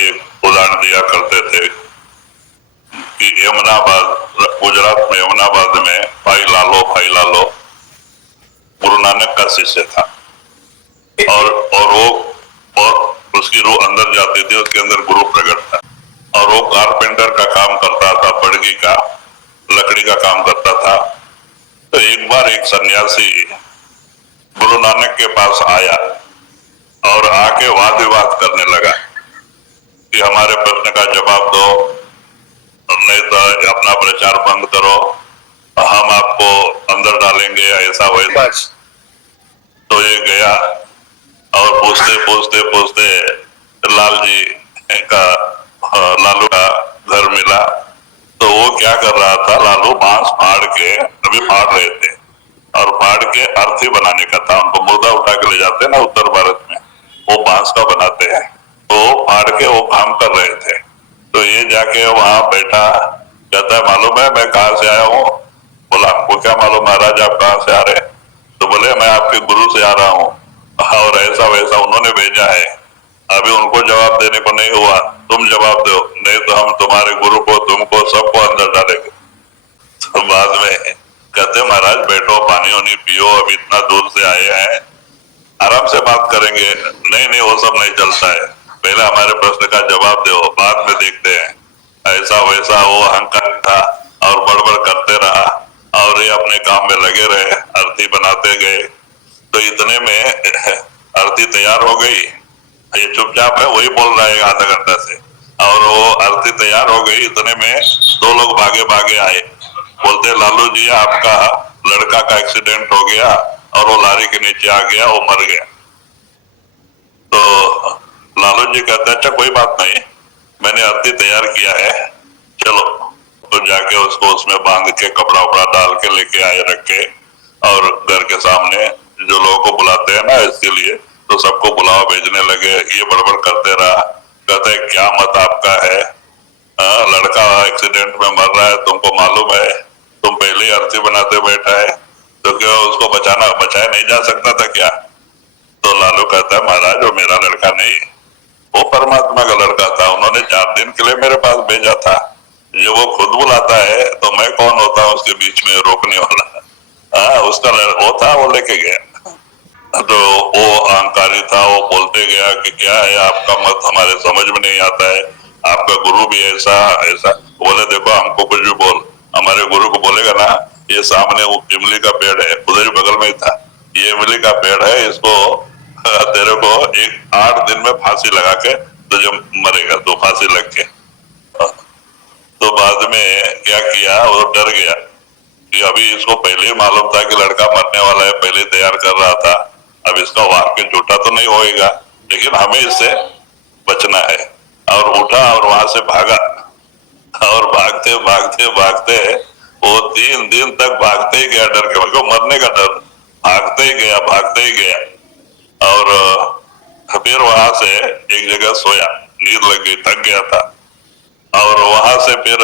एक उदाहरण दिया करते थे कि गुजरात में यमुनाबाद में भाई लालो गुरु नानक का शिष्य था और उसकी रूह अंदर जाती थी, उसके अंदर गुरु प्रकट था और वो कारपेंटर का काम करता था, बड़गी का लकड़ी का काम करता था। तो एक बार एक सन्यासी गुरु नानक के पास आया और आके वाद विवाद करने लगा कि हमारे प्रश्न का जवाब दो, नहीं तो अपना प्रचार बंद करो, हम आपको अंदर डालेंगे, ऐसा वैसा। तो ये गया और पूछते लालू का घर मिला। तो वो क्या कर रहा था, लालू बांस फाड़ के अभी फाड़ रहे थे और फाड़ के अर्थी बनाने का था। उनको मुर्दा उठा के ले जाते हैं ना उत्तर भारत में, वो बांस का बनाते हैं, तो फाड़ के वो काम कर रहे थे। तो ये जाके वहां बैठा, कहता है मालूम है मैं कहाँ से आया हूँ? बोला आपको क्या मालूम महाराज आप कहाँ से आ रहे? तो बोले मैं आपके गुरु से आ रहा हूँ और ऐसा वैसा उन्होंने भेजा है, अभी उनको जवाब देने को नहीं हुआ, तुम जवाब दो, नहीं तो हम तुम्हारे गुरु को तुमको सबको अंदर डालेंगे। तो बाद में कहते महाराज बैठो, पानी वानी पियो, अभी इतना दूर से आए हैं, आराम से बात करेंगे। नहीं वो सब नहीं चलता है, पहले हमारे प्रश्न का जवाब दो, बाद में देखते हैं। ऐसा वैसा वो अहंकार था और बड़बड़ करते रहा और ये अपने काम में लगे रहे, अर्थी बनाते गए। तो इतने में अर्थी तैयार हो गई, ये चुपचाप है, वही बोल रहा है आधा घंटा से, और वो अर्थी तैयार हो गई। इतने में दो लोग भागे आए, बोलते लालू जी आपका लड़का का एक्सीडेंट हो गया और वो लारी के नीचे आ गया, वो मर गया। तो लालू जी कहते अच्छा कोई बात नहीं, मैंने अर्थी तैयार किया है, चलो। तो जाके उसको उसमें बांध के कपड़ा वपड़ा डाल के लेके आए, रखे और घर के सामने जो लोगों को बुलाते हैं ना इसके लिए, तो सबको बुलावा भेजने लगे। ये बड़बड़ करते रहा, कहते क्या मत आपका है, लड़का एक्सीडेंट में मर रहा है, तुमको मालूम है, तुम पहले ही अर्थी बनाते बैठा है, तो क्या उसको बचाया नहीं जा सकता था क्या? तो लालू कहता है महाराज वो मेरा लड़का नहीं, वो परमात्मा का लड़का था, उन्होंने 4 दिन के लिए मेरे पास भेजा था, जो वो खुद बुलाता है तो मैं कौन होता हूँ उसके बीच में रोकने वाला? उसका वो था, वो लेके गया। तो वो अहंकारी था, वो बोलते गया कि क्या है आपका मत हमारे समझ में नहीं आता है, आपका गुरु भी ऐसा। बोले देखो हमको कुछ भी बोल, हमारे गुरु को बोलेगा ना ये सामने वो इमली का पेड़ है, उधर ही बगल में ही था, ये इमली का पेड़ है, इसको तेरे को 8 दिन में फांसी लगा के तुझे मरेगा, तो फांसी लग के। तो बाद में क्या किया, वो डर गया कि अभी इसको पहले ही मालूम था कि लड़का मरने वाला है, पहले तैयार कर रहा था, अब इसका वाक्य झूठा तो नहीं होएगा, लेकिन हमें इससे बचना है। और उठा और वहां से भागा और भागते वो 3 दिन तक भागते ही गया, डर के, मतलब मरने का डर, भागते ही गया और फिर वहां से एक जगह सोया, नींद लग गई, थक गया था, और वहां से फिर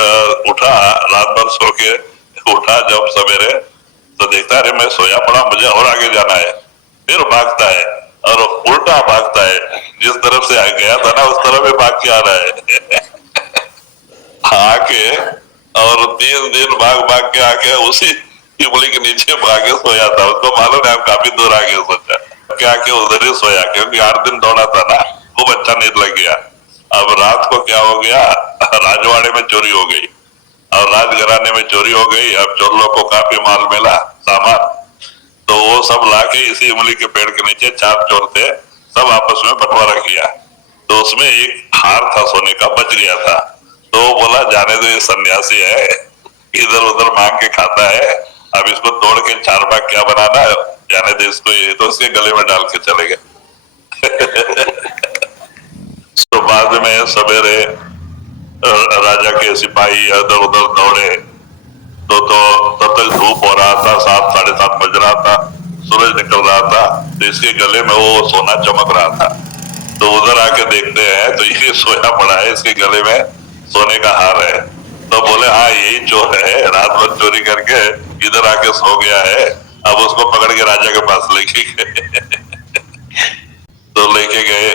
उठा, रात भर सो के उठा जब सवेरे तो देखता अरे मैं सोया पड़ा, मुझे और आगे जाना है, फिर भागता है और उल्टा भागता है, जिस तरफ से गया था ना उस तरफ ही भाग के आ रहा है। आके और 3 दिन भाग के आके उसी इमली के नीचे भागे सोया था, उसको मालूम है आप काफी दूर आगे, सोचा क्या के उधर ही सोया, क्योंकि 8 दिन दौड़ा था ना, खूब अच्छा नींद लग गया। अब रात को क्या हो गया, राजवाड़े में चोरी हो गई और राजघराने में चोरी हो गई। अब चोर लोग को काफी माल मिला, सामान, तो वो सब लाके इसी इमली के पेड़ के नीचे 4 चोर थे, सब आपस में बंटवारा किया। तो उसमें एक हार था सोने का, बच गया था, तो बोला जाने दो ये सन्यासी है, इधर उधर मांग के खाता है, अब इसको तोड़ के 4 भाग क्या बनाना है, जाने दे इसको, ये तो उसके गले में डाल के चले गए। तो बाद में सवेरे राजा के सिपाही इधर उधर दौड़े, तो तब तक धूप हो रहा था, 7 साढ़े 7 बज रहा था, सूरज निकल रहा था, तो इसके गले में वो सोना चमक रहा था। तो उधर आके देखते हैं तो ये सोया पड़ा है, इसके गले में सोने का हार है। तो बोले हाँ यही चोर है, रात भर चोरी करके इधर आके सो गया है, अब उसको पकड़ के राजा के पास लेके गए। तो लेके गए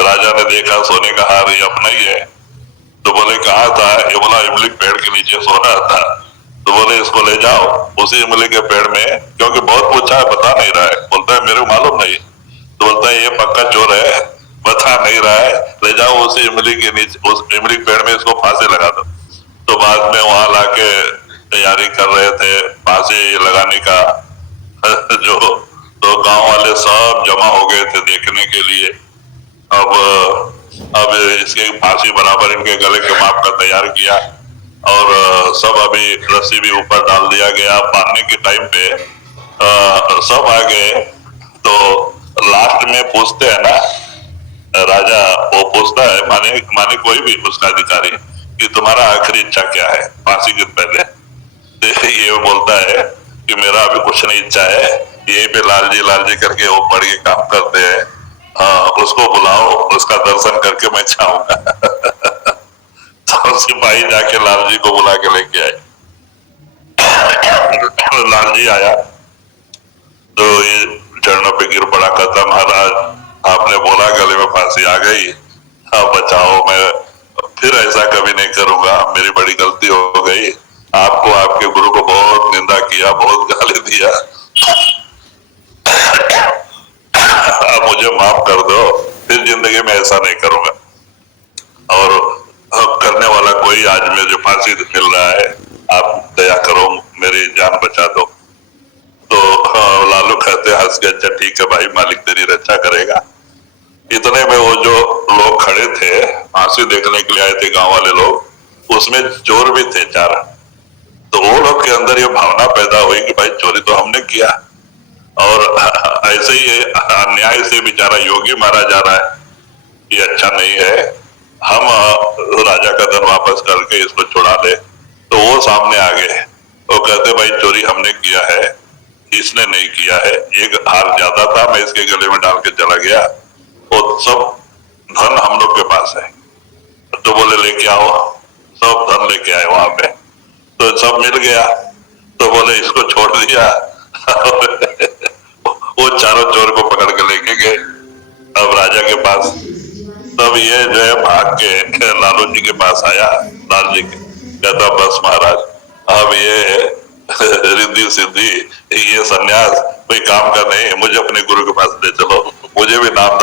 राजा ने देखा सोने का हार ये अपना ही है। तो बोले कहाँ था? ये बोला इमली पेड़ के नीचे सो रहा था। तो बोले इसको ले जाओ उसी इमली के पेड़ में, क्योंकि बहुत पूछा है बता नहीं रहा है। बोलता है मेरे को मालूम नहीं। तो बोलता है ये पक्का चोर है, बता नहीं रहा है, ले जाओ उसी इमली के नीचे, उस इमली पेड़ में इसको फांसी लगा दो। तो बाद में वहां लाके तैयारी कर रहे थे फांसी लगाने का। जो तो गांव वाले सब जमा हो गए थे देखने के लिए। अब इसके फांसी बराबर इनके गले के माप का तैयार किया और सब अभी रस्सी भी ऊपर डाल दिया गया। बांधने के टाइम पे सब आ गए। तो लास्ट में पूछते हैं ना राजा, वो पूछता है माने माने कोई भी उसका अधिकारी कि तुम्हारा आखिरी इच्छा क्या है फांसी के पहले। ये बोलता है कि मेरा अभी कुछ नहीं इच्छा है, यही पे लाल जी करके वो पढ़ के काम करते हैं, उसको बुलाओ, उसका दर्शन करके मैं चाहूंगा। तो सिपाही जाके लाल जी को बुला के लेके आए। लाल जी आया तो ये चरणों पे गिर पड़ा, कहता महाराज आपने बोला गले में फांसी आ गई, अब बचाओ, मैं फिर ऐसा कभी नहीं करूंगा, मेरी बड़ी गलती हो गई। आपको आपके गुरु को बहुत निंदा किया, बहुत गाली दिया, आप मुझे माफ कर दो, फिर जिंदगी में ऐसा नहीं करूंगा। और अब करने वाला कोई आज मुझे फांसी मिल रहा है, आप दया करो मेरी जान बचा दो। तो लालू कहते हंस के अच्छा ठीक है भाई, मालिक तेरी रक्षा करेगा। इतने में वो जो लोग खड़े थे फांसी देखने के लिए आए थे गांव वाले लोग, उसमें चोर भी थे 4। तो वो लोग के अंदर ये भावना पैदा हुई कि भाई चोरी तो हमने किया और ऐसे ही अन्याय से बेचारा योगी मारा जा रहा है, ये अच्छा नहीं है, हम राजा का धन वापस करके इसको छुड़ा ले। तो वो सामने आ गए, वो कहते भाई चोरी हमने किया है, इसने नहीं किया है, एक हार ज्यादा था मैं इसके गले में डाल के चला गया, वो सब धन हम लोग के पास है। तो बोले लेके आओ, सब धन लेके आए वहां पे, तो सब मिल गया। तो बोले इसको छोड़ दिया। वो चारों चोर को पकड़ के लेके गए अब राजा के पास। तब ये जो है भाग के लालू जी के पास आया, लाल जी के कहता बस महाराज अब ये रिद्धि सिद्धि ये सन्यास कोई काम का नहीं, मुझे अपने गुरु के पास ले चलो, मुझे भी नाम